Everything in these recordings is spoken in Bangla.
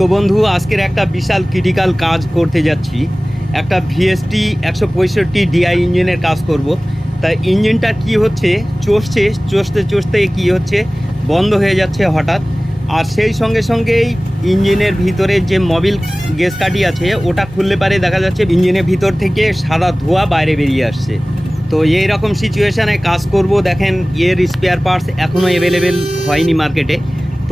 তো বন্ধু আজকের একটা বিশাল ক্রিটিক্যাল কাজ করতে যাচ্ছি। একটা VST 165 DI ইঞ্জিনের কাজ করব। তাই ইঞ্জিনটা কি হচ্ছে, চষতে কি হচ্ছে, বন্ধ হয়ে যাচ্ছে হঠাৎ। আর সেই সঙ্গে সঙ্গেই ইঞ্জিনের ভিতরে যে মোবিল গ্যাস কাঠি আছে ওটা খুললে পারে দেখা যাচ্ছে ইঞ্জিনের ভিতর থেকে সাদা ধোঁয়া বাইরে বেরিয়ে আসছে। তো এই রকম সিচুয়েশানে কাজ করব। দেখেন এর স্পেয়ার পার্টস এখনও অ্যাভেলেবেল হয়নি মার্কেটে।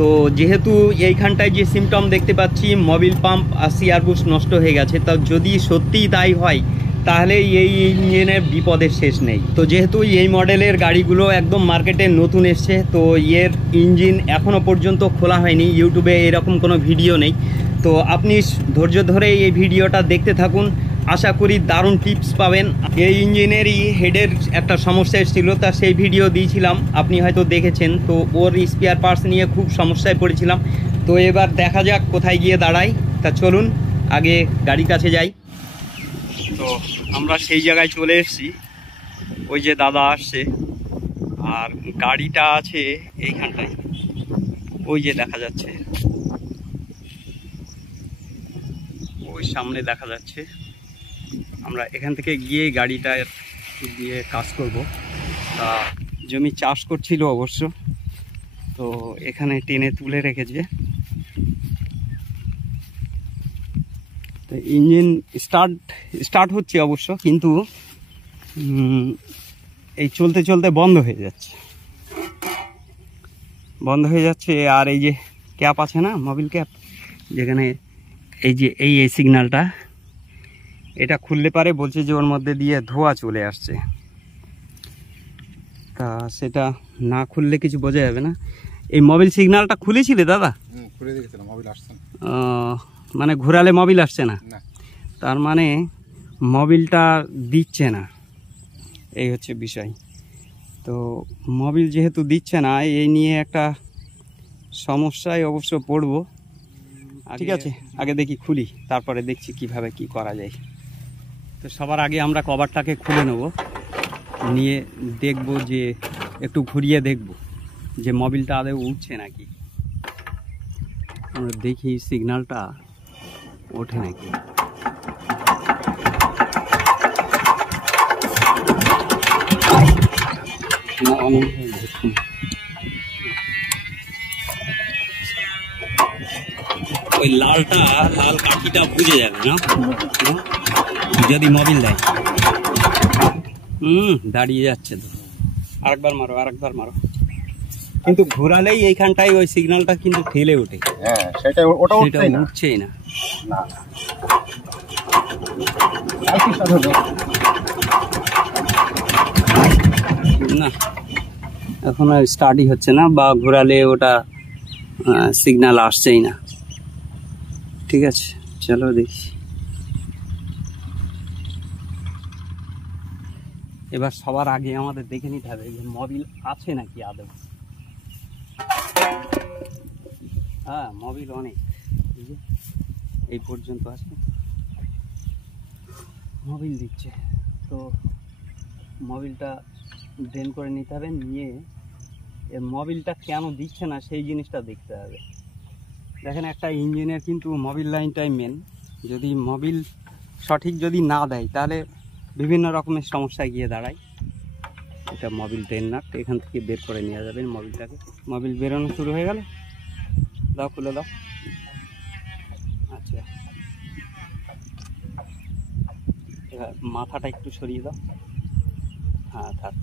তো যেহেতু এইখানটায় যে সিমটম দেখতে পাচ্ছি মোবিল পাম্প আর সিয়ার বুশ নষ্ট হয়ে গেছে, তা যদি সত্যিই তাই হয় তাহলে এই ইঞ্জিনের বিপদের শেষ নেই। তো যেহেতু এই মডেলের গাড়িগুলো একদম মার্কেটে নতুন এসছে, তো এর ইঞ্জিন এখনও পর্যন্ত খোলা হয়নি, ইউটিউবে এরকম কোনো ভিডিও নেই। তো আপনি ধৈর্য ধরে এই ভিডিওটা দেখতে থাকুন, আশা করি দারুণ টিপস পাবেন। এই ইঞ্জিনেরই হেডের একটা সমস্যা এসেছিল, তা সেই ভিডিও দিয়েছিলাম, আপনি হয়তো দেখেছেন। তো ওর স্পেয়ার পার্টস নিয়ে খুব সমস্যায় পড়েছিলাম। তো এবার দেখা যাক কোথায় গিয়ে দাঁড়াই। তা চলুন আগে গাড়ির কাছে যাই। তো আমরা সেই জায়গায় চলে এসেছি, ওই যে দাদা আসছে, আর গাড়িটা আছে এইখানটায়, ওই যে দেখা যাচ্ছে, ওই সামনে দেখা যাচ্ছে। আমরা এখান থেকে গিয়ে গাড়িটা দিয়ে কাজ করব। তা জমি চাষ করছিল অবশ্য, তো এখানে টেনে তুলে রেখেছে। তো ইঞ্জিন স্টার্ট হচ্ছে অবশ্য, কিন্তু এই চলতে চলতে বন্ধ হয়ে যাচ্ছে। আর এই যে ক্যাপ আছে না, মোবিল ক্যাপ, যেখানে এই যে এই সিগন্যালটা, এটা খুললে পারে বলছে যে ওর মধ্যে দিয়ে ধোঁয়া চলে আসছে। তা সেটা না খুললে কিছু বোঝা যাবে না। এই মোবিল সিগন্যালটা খুলেছিলে দাদা? খুলে দেখেছিলাম, মোবিল আসছে না। মানে ঘোরালে মোবিল আসছে না, তার মানে মোবিলটা দিচ্ছে না, এই হচ্ছে বিষয়। তো মোবিল যেহেতু দিচ্ছে না, এই নিয়ে একটা সমস্যায় অবশ্য পড়ব। ঠিক আছে, আগে দেখি খুলি, তারপরে দেখছি কিভাবে কি করা যায়। তো সবার আগে আমরা কভারটাকে খুলে নেব, নিয়ে দেখব যে একটু ঘুরিয়ে দেখব যে মোবিলটা আদৌ উঠছে নাকি। আমরা দেখি সিগন্যালটা ওঠে নাকি। ওই লাল কাঠিটা বুঝে যাবে না যদি মোবিল দেয়। দাঁড়িয়ে যাচ্ছে তো, আরেকবার মারো। কিন্তু ঘোরালেই এইখানটাই ওই সিগন্যালটা কিন্তু ফেলে ওঠে। হ্যাঁ, সেটা উঠছেই না। না, এখন স্টার্টই হচ্ছে না, বা ঘোরালে ওটা সিগন্যাল আসছেই না। ঠিক আছে, চলো দেখি। এবার সবার আগে আমাদের দেখে নিতে হবে যে মোবিল আছে নাকি আদৌ। হ্যাঁ, মোবিল অনেক, এই পর্যন্ত আছে, মোবিল দিচ্ছে। তো মোবিলটা ড্রেন করে নিতে হবে, নিয়ে এর মোবিলটা কেন দিচ্ছে না সেই জিনিসটা দেখতে হবে। দেখেন, একটা ইঞ্জিনের কিন্তু মোবিল লাইনটাই মেন। যদি মোবিল সঠিক যদি না দেয় তাহলে বিভিন্ন রকমের সমস্যায় গিয়ে দাঁড়ায়। এটা মোবিল ট্রেন নাট, এখান থেকে বের করে নেওয়া যাবে মোবিলটাকে। মোবিল বেরোনো শুরু হয়ে গেল, দাও, খুলে দাও। আচ্ছা, এবার মাথাটা একটু সরিয়ে দাও। হ্যাঁ, থাক।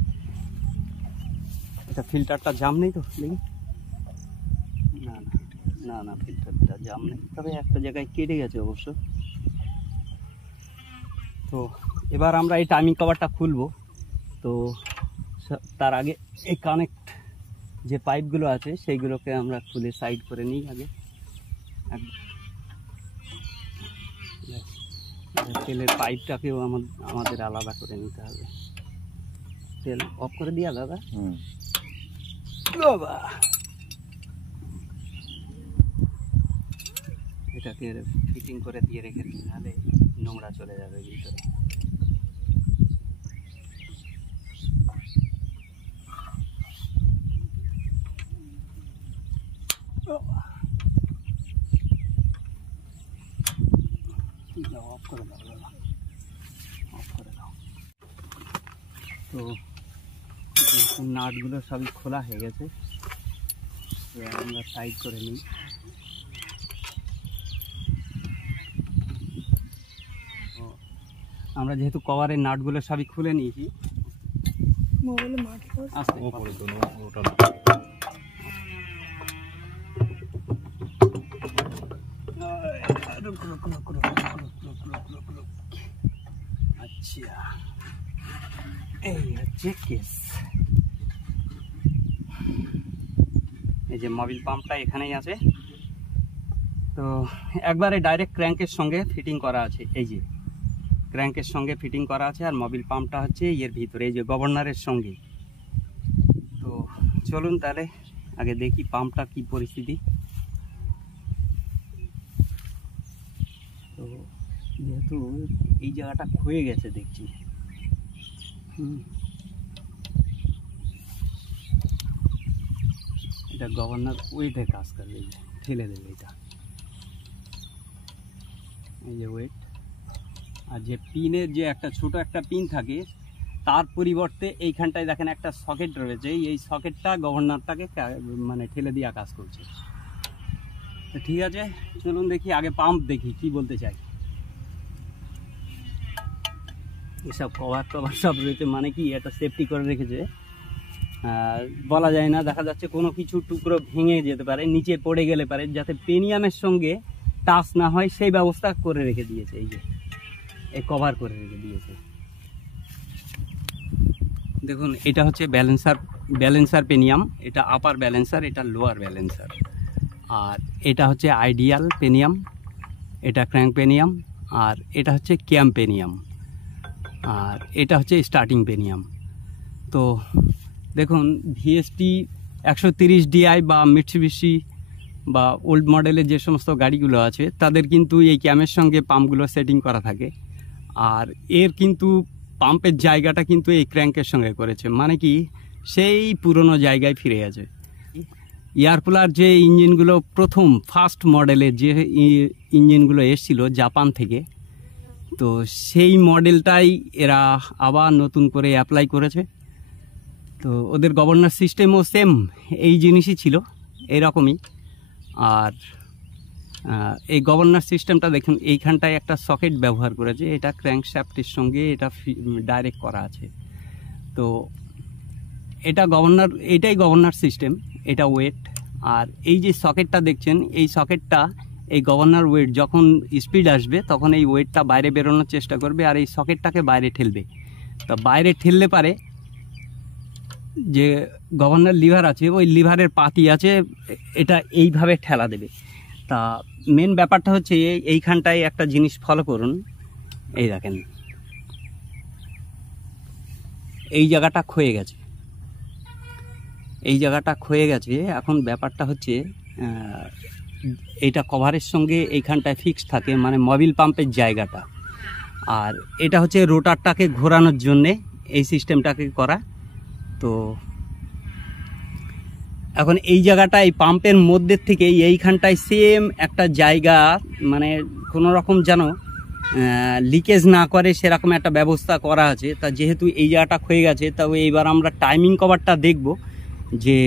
এটা ফিল্টারটা জাম নেই তো? দেখি। না, ফিল্টারটা জাম নেই, তবে একটা জায়গায় কেটে গেছে অবশ্য। তো এবার আমরা এই টাইমিং কভারটা খুলবো। তো তার আগে এই কানেক্ট যে পাইপগুলো আছে সেইগুলোকে আমরা খুলে সাইড করে নিই আগে। তেলের পাইপটাকেও আমাদের আলাদা করে নিতে হবে। তেল অফ করে দিয়া দাদা। বাবা, এটাকে ফিটিং করে দিয়ে রেখে দিই, নাহলে নোংরা চলে যাবে ভিতরে। করে দাও দাদা, অফ করে দাও। তো নাটগুলো সবই খোলা হয়ে গেছে, আমরা সাইড করে নিই। আমরা যেহেতু কভারের নাটগুলো সবই খুলে নিয়েছি, আচ্ছা এই হচ্ছে কেস। এই যে মোবিল পাম্পটা এখানেই আছে, তো একবারে ডাইরেক্ট ক্র্যাঙ্কের সঙ্গে ফিটিং করা আছে। এই যে ক্র্যাঙ্কের সঙ্গে ফিটিং করা আছে, আর মোবিল পাম্পটা হচ্ছে এর ভিতরে, এই যে গভর্নরের সঙ্গে। তো চলুন তাহলে আগে দেখি পাম্পটার কি পরিস্থিতি। তো যেহেতু এই জায়গাটা ক্ষয়ে গেছে দেখছি, এটা গভর্নর ওয়েটে কাজ করবে, ঠেলে দেবে এটা। এই যে ওয়েট, আর যে পিনের যে একটা ছোট একটা পিন থাকে, তার পরিবর্তে এইখানটায় দেখেন একটা সকেট রয়েছে, এই সকেটটা গভর্নরটাকে মানে ঠেলে দিয়ে কাজ করছে। তো ঠিক আছে, চলুন দেখি আগে পাম্প দেখি কি বলতে চাই। এসব কভার টভার সব রয়েছে, মানে কি এটা সেফটি করে রেখেছে, বলা যায় না, দেখা যাচ্ছে কোনো কিছু টুকরো ভেঙে যেতে পারে, নিচে পড়ে গেলে পারে, যাতে পেনিয়ামের সঙ্গে টাচ না হয় সেই ব্যবস্থা করে রেখে দিয়েছে। এই যে এই কভার করে রেখে দিয়েছে। দেখুন এটা হচ্ছে ব্যালেন্সার পেনিয়াম, এটা আপার ব্যালেন্সার, এটা লোয়ার ব্যালেন্সার। আর এটা হচ্ছে আইডিয়াল পেনিয়াম, এটা ক্র্যাঙ্ক পেনিয়াম, আর এটা হচ্ছে ক্যাম পেনিয়াম, আর এটা হচ্ছে স্টার্টিং পেনিয়াম। তো দেখুন ভিএসটি 130 DI বা মিটসুবিশি বা ওল্ড মডেলের যে সমস্ত গাড়িগুলো আছে, তাদের কিন্তু এই ক্যামের সঙ্গে পাম্পগুলো সেটিং করা থাকে। আর এর কিন্তু পাম্পের জায়গাটা কিন্তু এই ক্র্যাঙ্কের সঙ্গে করেছে, মানে কি সেই পুরনো জায়গায় ফিরে গেছে। এয়ারকুলার যে ইঞ্জিনগুলো প্রথম ফার্স্ট মডেলের যে ইঞ্জিনগুলো এসেছিল জাপান থেকে, তো সেই মডেলটাই এরা আবার নতুন করে অ্যাপ্লাই করেছে। তো ওদের গভর্নর সিস্টেমও সেম এই জিনিসই ছিল, এরকমই। আর এই গভর্নর সিস্টেমটা দেখুন এইখানটায় একটা সকেট ব্যবহার করেছে, এটা ক্র্যাঙ্কশ্যাফটের সঙ্গে এটা ডাইরেক্ট করা আছে। তো এটা এটাই গভর্নর সিস্টেম, এটা ওয়েট। আর এই যে সকেটটা দেখছেন, এই সকেটটা এই গভর্নর ওয়েট যখন স্পিড আসবে তখন এই ওয়েটটা বাইরে বেরোনোর চেষ্টা করবে, আর এই সকেটটাকে বাইরে ঠেলবে। তো বাইরে ঠেললে পারে যে গভর্নর লিভার আছে, ওই লিভারের পাতি আছে, এটা এইভাবে ঠেলা দেবে। তা মেন ব্যাপারটা হচ্ছে এইখানটায় একটা জিনিস ফলো করুন, এই দেখেন এই জায়গাটা ক্ষয়ে গেছে, এই জায়গাটা ক্ষয়ে গেছে। এখন ব্যাপারটা হচ্ছে এইটা কভারের সঙ্গে এইখানটায় ফিক্স থাকে, মানে মোবিল পাম্পের জায়গাটা। আর এটা হচ্ছে রোটারটাকে ঘোরানোর জন্যে এই সিস্টেমটাকে করা। তো এখন এই জায়গাটা এই পাম্পের মধ্যে থেকে এইখানটায় সেম একটা জায়গা, মানে কোনো রকম যেন লিকেজ না করে সেরকম একটা ব্যবস্থা করা আছে। তা যেহেতু এই জায়গাটা ক্ষয়ে গেছে, তবে এইবার আমরা টাইমিং কভারটা দেখব যে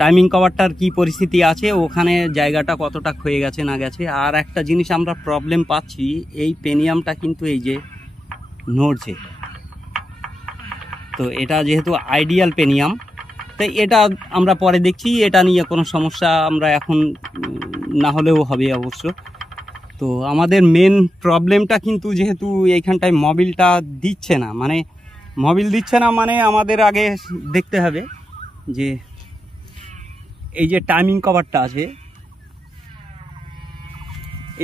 টাইমিং কভারটার কি পরিস্থিতি আছে, ওখানে জায়গাটা কতটা ক্ষয়ে গেছে না গেছে। আর একটা জিনিস আমরা প্রবলেম পাচ্ছি, এই পেনিয়ামটা কিন্তু এই যে নড়ছে। তো এটা যেহেতু আইডিয়াল পেনিয়াম, তাই এটা আমরা পরে দেখছি, এটা নিয়ে কোনো সমস্যা আমরা এখন না হলেও হবে অবশ্য। তো আমাদের মেন প্রবলেমটা কিন্তু যেহেতু এইখানটায় মোবিলটা দিচ্ছে না, মানে মোবিল দিচ্ছে না, মানে আমাদের আগে দেখতে হবে যে এই যে টাইমিং কভারটা আছে,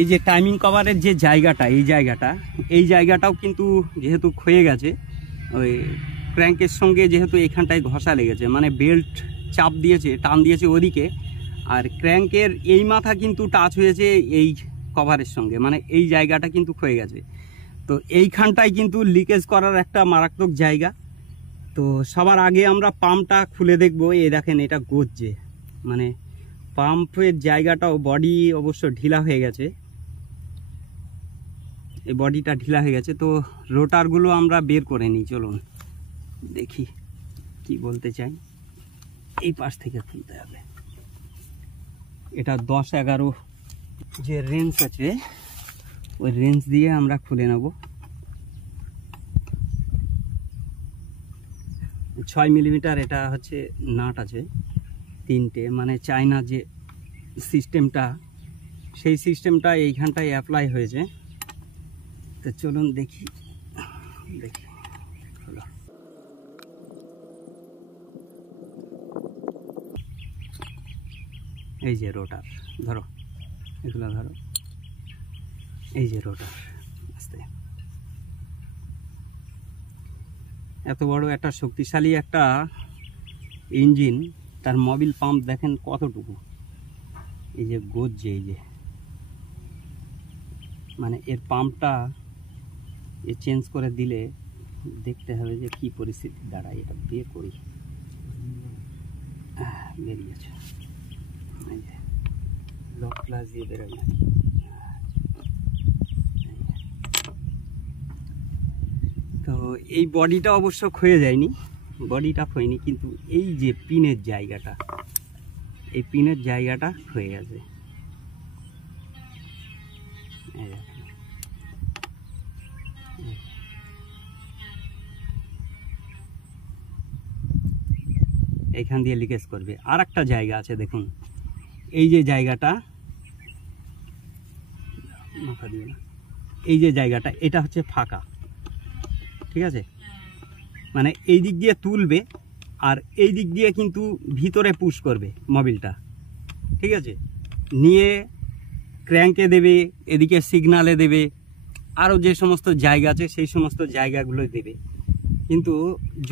এই যে টাইমিং কভারের যে জায়গাটা, এই জায়গাটাও কিন্তু যেহেতু ক্ষয়ে গেছে, ওই ক্র্যাঙ্কের সঙ্গে যেহেতু এইখানটায় ঘষা লেগেছে, মানে বেল্ট চাপ দিয়েছে, টান দিয়েছে ওদিকে, আর ক্র্যাঙ্কের এই মাথা কিন্তু টাচ হয়েছে এই কভারের সঙ্গে, মানে এই জায়গাটা কিন্তু ক্ষয়ে গেছে। তো এইখানটায় কিন্তু লিকেজ করার একটা মারাত্মক জায়গা। তো সবার আগে আমরা পাম্পটা খুলে দেখব। এই দেখেন এটা গজছে, মানে পাম্পের জায়গাটাও, বডি অবশ্য ঢিলা হয়ে গেছে, এই বডিটা ঢিলা হয়ে গেছে, তো রোটারগুলো আমরা বের করে নিই। চলুন দেখি কি বলতে চাই। এই পাশ থেকে খুলতে হবে। এটা 10-11 যে রেঞ্জ আছে ওই রেঞ্জ দিয়ে আমরা খুলে নেব। 6 মিলিমিটার এটা হচ্ছে নাট আছে 3টে, মানে চায়না যে সিস্টেমটা সেই সিস্টেমটা এইখানটায় অ্যাপ্লাই হয়েছে। তো চলুন দেখি হলো। এই যে রোটার, ধরো এগুলো ধরো, এই যে রোটার। আস্তে, এত বড় একটা শক্তিশালী একটা ইঞ্জিন, তার মোবিল পাম্প দেখেন কতটুকু। এই যে গজ্জে, এই যে মানে এর পাম্পটা চেঞ্জ করে দিলে দেখতে হবে যে কি পরিস্থিতি দাঁড়ায়। এটা বের করি, বেরিয়েছে। এই যে লক প্লাস দিয়ে বেরোয় না। তো এই বডিটা অবশ্য ক্ষয়ে যায়নি, বডিটা ক্ষয়নি, কিন্তু এই যে পিনের জায়গাটা, এই পিনের জায়গাটা ক্ষয়ে গেছে। এইখান দিয়ে লিকেজ করবে। আর একটা জায়গা আছে দেখুন, এই যে জায়গাটা, মাথা দিয়ে না, এই যে জায়গাটা, এটা হচ্ছে ফাঁকা, ঠিক আছে? মানে এই দিক দিয়ে তুলবে আর এই দিক দিয়ে কিন্তু ভিতরে পুশ করবে মোবিলটা, ঠিক আছে? নিয়ে ক্র্যাঙ্কে দেবে, এদিকে সিগনালে দেবে, আরও যে সমস্ত জায়গা আছে সেই সমস্ত জায়গাগুলো দেবে। কিন্তু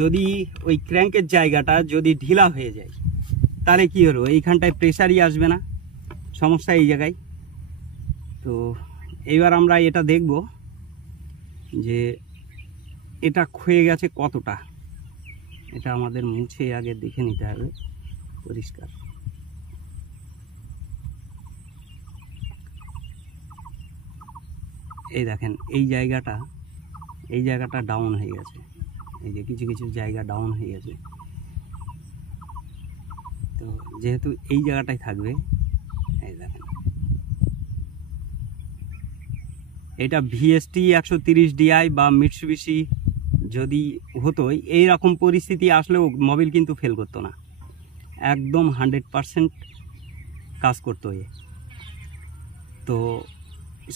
যদি ওই ক্র্যাঙ্কের জায়গাটা যদি ঢিলা হয়ে যায় তাহলে কি হলো, এইখানটায় প্রেসারই আসবে না, সমস্যা এই জায়গায়। তো এইবার আমরা এটা দেখব যে এটা ক্ষয়ে গেছে কতটা। এটা আমাদের মুছে আগে দেখে নিতে হবে পরিষ্কার। এই দেখেন এই জায়গাটা ডাউন হয়ে গেছে, এই যে কিছু কিছু জায়গা ডাউন হয়ে গেছে। তো যেহেতু এই জায়গাটাই থাকবে, এই দেখেন এটা VST 130 DI বা মিটসুবিশি যদি হতো, এই রকম পরিস্থিতি আসলেও মোবিল কিন্তু ফেল করতো না, একদম 100% কাজ করতো। তো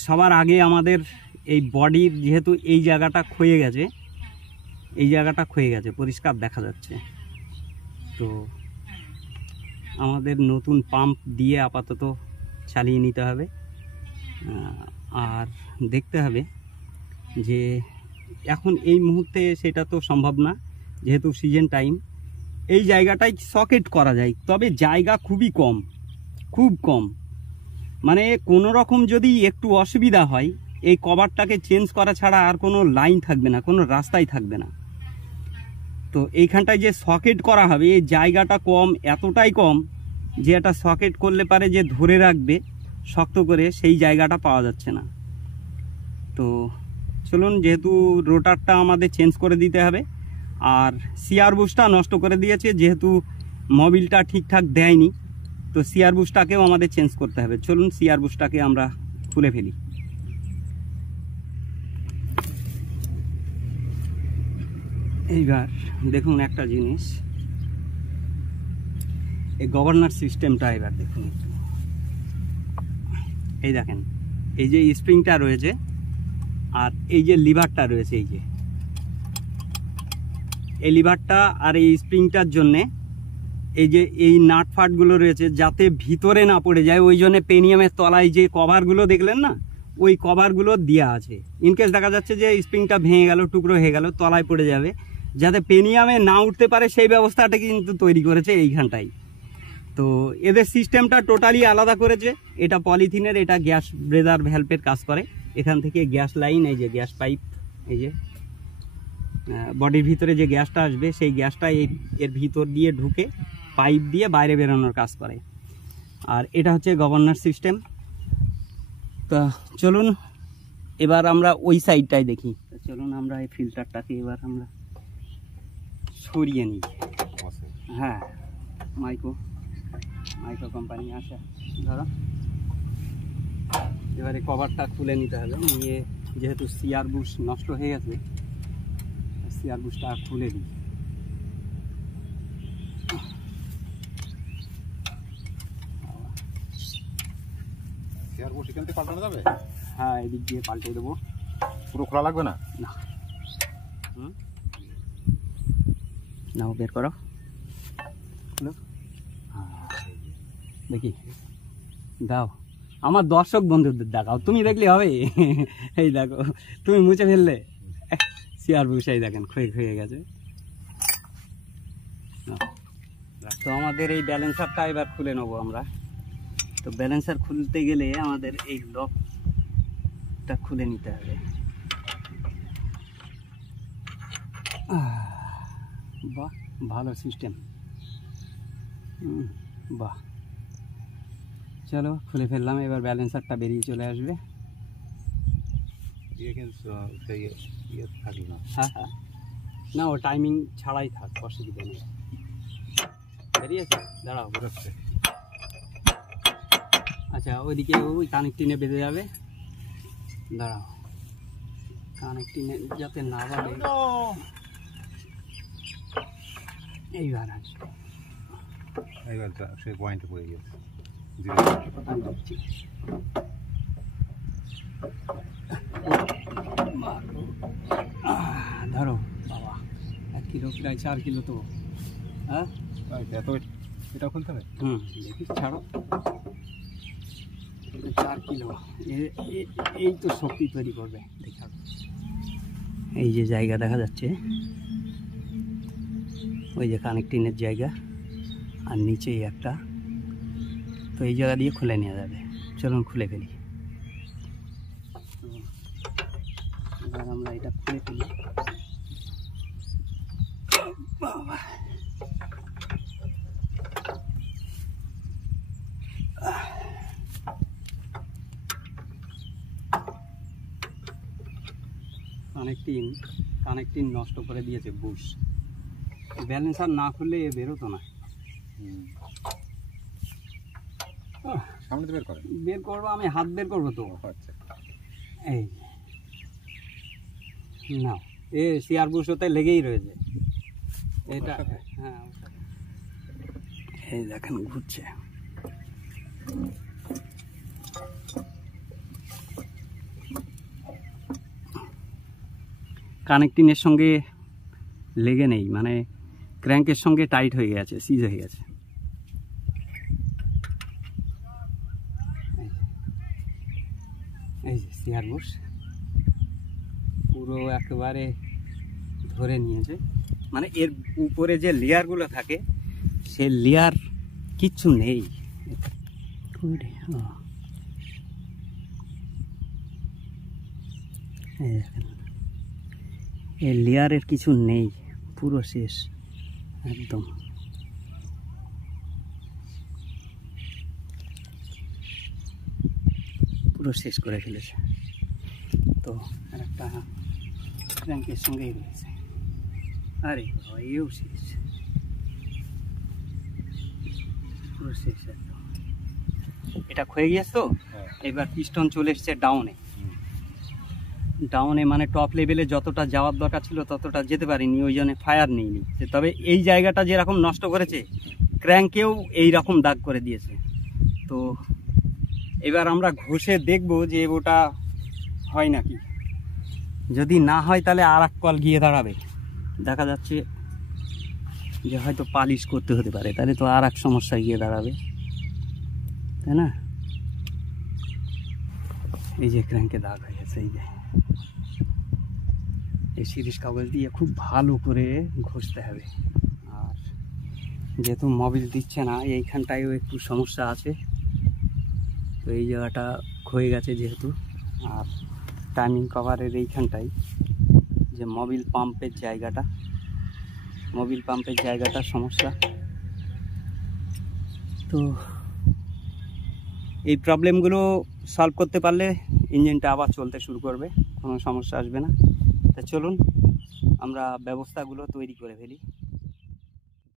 সবার আগে আমাদের এই বডির, যেহেতু এই জায়গাটা ক্ষয়ে গেছে, এই জায়গাটা ক্ষয়ে গেছে পরিষ্কার দেখা যাচ্ছে, তো আমাদের নতুন পাম্প দিয়ে আপাতত চালিয়ে নিতে হবে। আর দেখতে হবে যে এখন এই মুহূর্তে সেটা তো সম্ভব না, যেহেতু সিজন টাইম। এই জায়গাটায় সকেট করা যায়, তবে জায়গা খুবই কম, খুব কম। মানে কোনো রকম যদি একটু অসুবিধা হয়, এই কভারটাকে চেঞ্জ করা ছাড়া আর কোনো লাইন থাকবে না, কোনো রাস্তাই থাকবে না। তো এইখানটায় যে সকেট করা হবে, এই জায়গাটা কম, এতটাই কম যে একটা সকেট করলে পারে যে ধরে রাখবে শক্ত করে, সেই জায়গাটা পাওয়া যাচ্ছে না। তো চলুন, যেহেতু রোটারটা আমাদের চেঞ্জ করে দিতে হবে, আর সিআর বুশটা নষ্ট করে দিয়েছে, যেহেতু মোবিলটা ঠিকঠাক দেয়নি, তো সিআর বুশটাকেও আমাদের চেঞ্জ করতে হবে। চলুন সিআর বুশটাকে আমরা খুলে ফেলি। এইবার দেখুন একটা জিনিস, এই গভর্নর সিস্টেমটা এবার দেখুন। এই দেখেন এই যে স্প্রিংটা রয়েছে আর এই যে লিভারটা রয়েছে, এই লিভারটা আর এই স্প্রিংটার জন্যে এই যে এই নাট ফাটগুলো রয়েছে যাতে ভিতরে না পড়ে যায়, ওই জন্য পেনিয়ামের তলায় যে কভারগুলো দেখলেন না, ওই কভারগুলো দেওয়া আছে। ইনকেস দেখা যাচ্ছে যে স্প্রিংটা ভেঙে গেল, টুকরো হয়ে গেল, তলায় পড়ে যাবে, যাতে পেনিয়ামে না উঠতে পারে সেই ব্যবস্থাটা কিন্তু তৈরি করেছে এইখানটাই। তো এদের সিস্টেমটা টোটালি আলাদা করেছে। এটা পলিথিনের, এটা গ্যাস ব্রেদার ভ্যালভের কাজ করে। এখান থেকে গ্যাস লাইন, এই যে গ্যাস পাইপ, এই যে বডির ভিতরে যে গ্যাসটা আসবে সেই গ্যাসটা এর ভিতর দিয়ে ঢুকে পাইপ দিয়ে বাইরে বেরোনোর কাজ করে। আর এটা হচ্ছে গভর্নর সিস্টেম। তো চলুন এবার আমরা ওই সাইডটাই দেখি। চলুন আমরা এই ফিল্টারটাকে এবার আমরা সরিয়ে নিই। হ্যাঁ, মাইক্রো কোম্পানি আছে। ধরো এবারে কভারটা খুলে নিতে হবে, নিয়ে যেহেতু সিআর বুশ নষ্ট হয়ে গেছে, সিআর বুশটা খুলে দিই। সিআর বুশ এখান থেকে পাল্টানো যাবে? হ্যাঁ, এদিক দিয়ে পাল্টে দেবো। পুরো খোলা লাগবে না? না, নাও বের করো, দেখি দাও। আমার দর্শক বন্ধুদের দেখাও, তুমি দেখলে হবে? এই দেখো, তুমি মুছে ফেললে সিআর বুশ, এই দেখেন ক্ষয়ে গেছে। তো আমাদের এই ব্যালেন্সারটা এবার খুলে নেবো আমরা। তো ব্যালেন্সার খুলতে গেলে আমাদের এই লকটা খুলে নিতে হবে। বাহ, ভালো সিস্টেম। বাহ, চলো খুলে ফেললাম। এবার ব্যালেন্সারটা বেরিয়ে চলে আসবে। হ্যাঁ হ্যাঁ, না ও টাইমিং ছাড়াই থাক, অসুবিধা নেই। বেরিয়েছে, দাঁড়াও বেরোচ্ছে। আচ্ছা, ওইদিকে ওই কানেক্টিনে বেঁধে যাবে। দাঁড়াও, কানেক্টিনে যাতে না বাড়ে। এইবার আসবে, এইবার সে পয়েন্টে পড়ে গেছে। ধরো বাবা, 1 কিলো প্রায় 4 কিলো তো। হ্যাঁ, এটা খুলতে হবে। দেখি, ছাড়ো। 4 কিলো, এই তো শক্তি তৈরি করবে। দেখা, এই যে জায়গা দেখা যাচ্ছে, ওই যে কানেক্টিনের জায়গা, আর নিচেই একটা। তো এই জায়গা দিয়ে খুলে নেওয়া যাবে। চলুন খুলে ফেলি। এবার আমরা এটা খুলে ফেলি। বাবা, কানেক্টিং নষ্ট করে দিয়েছে বুশ। ব্যালেন্সার না খুললে বেরোতো না। সামনে বের করে, বের করবো, আমি হাত বের করবো তো। আচ্ছা, এই না, এ সিআর বুশ ওতে লেগেই রয়েছে এটা। হ্যাঁ, এই দেখেন ঘুরছে। কানেক্টিংয়ের সঙ্গে লেগে নেই, মানে ক্র্যাঙ্কের সঙ্গে টাইট হয়ে গেছে, সিজ হয়ে গেছে। এই যে সিআর বুশ পুরো একেবারে ধরে নিয়েছে, মানে এর উপরে যে লেয়ারগুলো থাকে সে লেয়ার কিচ্ছু নেই। এই লেয়ারের কিছু নেই, পুরো শেষ একদম। পুরো শেষ করে ফেলেছে। তো একটা ক্র্যাঙ্কের সঙ্গেই রয়েছে। আরে বাবা, এও শেষ, পুরো শেষ একদম। এটা ক্ষয়ে গিয়েছে তো। এবার পিস্টন চলে এসছে ডাউনে, মানে টপ লেভেলে যতটা যাওয়ার দরকার ছিল ততটা যেতে পারিনি, ওই জন্য ফায়ার নেইনি। তবে এই জায়গাটা যেরকম নষ্ট করেছে, ক্র্যাঙ্কেও এই রকম দাগ করে দিয়েছে। তো এবার আমরা ঘষে দেখব যে ওটা হয় নাকি। যদি না হয় তাহলে আর এক কল গিয়ে দাঁড়াবে। দেখা যাচ্ছে যে হয়তো পালিশ করতে হতে পারে, তাহলে তো আর এক সমস্যায় গিয়ে দাঁড়াবে, তাই না? এই যে ক্র্যাঙ্কে দাগ হয়ে গেছে, এই সিরিজ কাগজ দিয়ে খুব ভালো করে ঘষতে হবে। আর যেহেতু মোবিল দিচ্ছে না, এইখানটায়ও একটু সমস্যা আছে। তো এই জায়গাটা ক্ষয়ে গেছে যেহেতু, আর টাইমিং কভারের এইখানটাই যে মোবিল পাম্পের জায়গাটা সমস্যা। তো এই প্রবলেমগুলো সলভ করতে পারলে ইঞ্জিনটা আবার চলতে শুরু করবে, কোনো সমস্যা আসবে না। তা চলুন আমরা ব্যবস্থাগুলো তৈরি করে ফেলি।